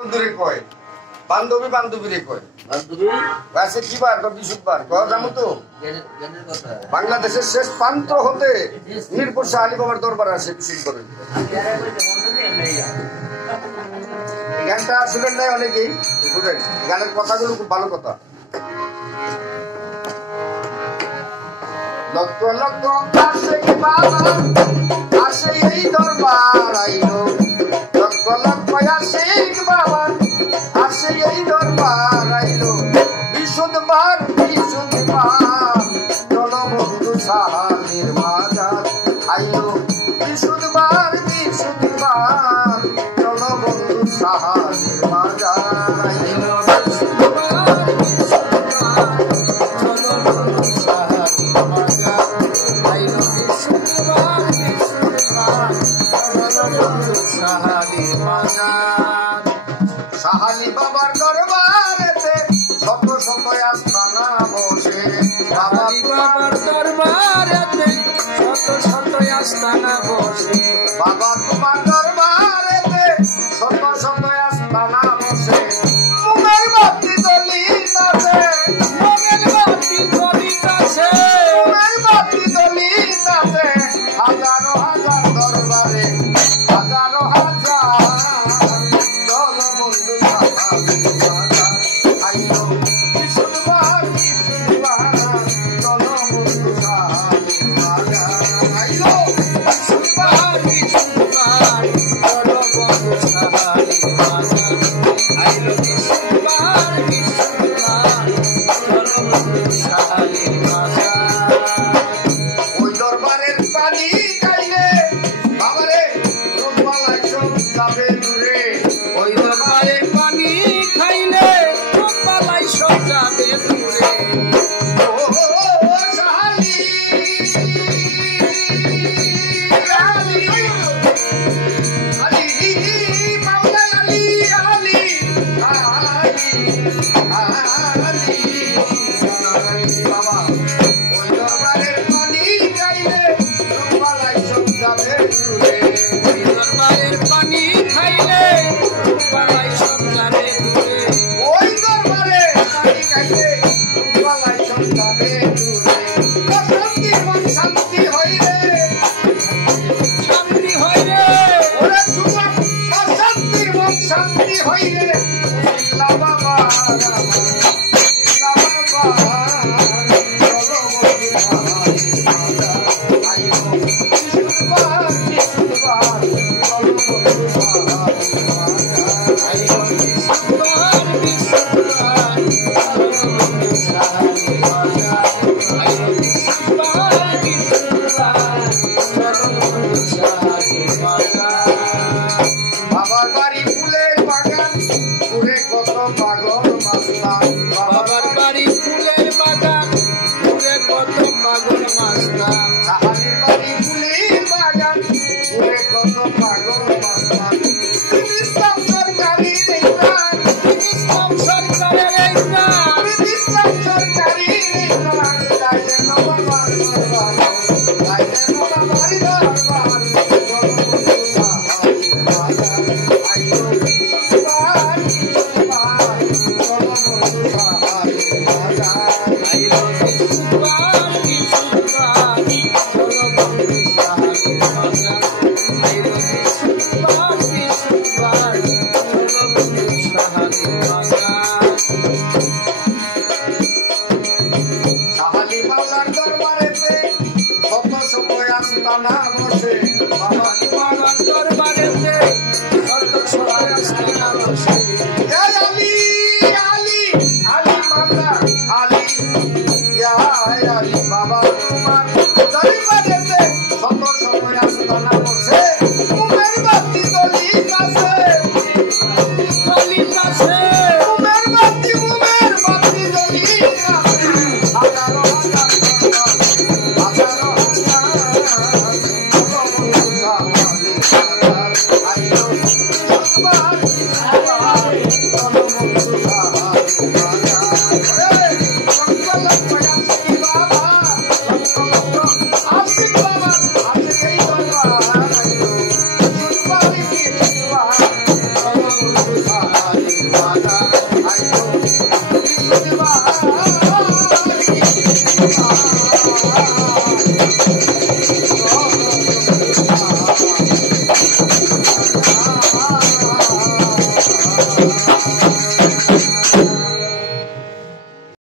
বন্ধুরে কয় বান্ধবী বান্ধবীরে কয় বান্ধবী আছে কি বার বা বিশুদ্ধবার কয় জানো তো বাংলাদেশের শেষ প্রান্ত হতে মিরপুর শাহ আলী বাবার দরবার আসে বিশুদ্ধ করে গানটা শুনেন নাই অনেকেই শুনেন গানের কথাগুলো খুব ভালো কথা লক্ষ লক্ষ আসে বাবা আসে এই দরবার আইলো লক্ষ লক্ষ আসে বাবা আসে এই দরবার আইলো বিশুদ্ধবার চলো বন্ধু সাহালির মাজার আইলো বিশুদ্ধবার চলো বন্ধু সাহালির মাজার আইলো সাহালি বাবার দরবারেতে শত শত আস্তানা বসে সাহালি বাবার দরবারেতে শত শত আস্তানা বসে বাবা তোমার দরবারেতে শত শত আস্তানা বসে মুগের বাতি দলিতাছে মুগের বাতি দলিতাছে মুগের বাতি দলিতাছে হাজারো হাজার দরবারে হাজারো হাজার ওই দরবারের পানি খাইলে বাবারে রোগবালাই সব যাবে দূরে ওই দরবারের পানি খাইলে রোগবালাই সব যাবে দূরে ও সাহালি আলি মাওলা আলি আলি বাবা ওই দরবারের পানি খাইলে রোগবালাই সব যাবে দূরে ওই দরবারের পানি খাইলে রোগবালাই সব যাবে দূরে ওই দরবারে পানি খাইলে রোগবালাই সব যাবে দূরে শান্তি মন শান্তি হইলে ওরে সুমন শান্তি মন শান্তি হইলে আল্লাহ বাবা বাবার বাড়ি ফুলের বাগান ঘুরে কত পাগল মাস্তান বাবার বাড়ি ফুলের বাগান ঘুরে কত পাগল মাস্তান সাহালির বাড়ি ফুলের বাগান ঘুরে কত পাগল মাস্তান ইসলাম সরকারি রেখান ইসলাম সরকারের রেখান ইসলাম সরকারি রেখান যাইতে নবাবার দরবার যাইতে নবাবার দরবার সাহালি মাওলার দরবারেতে শত শত আস্তানা বসে বাবা তোমার দরবারেতে শত শত আস্তানা বসে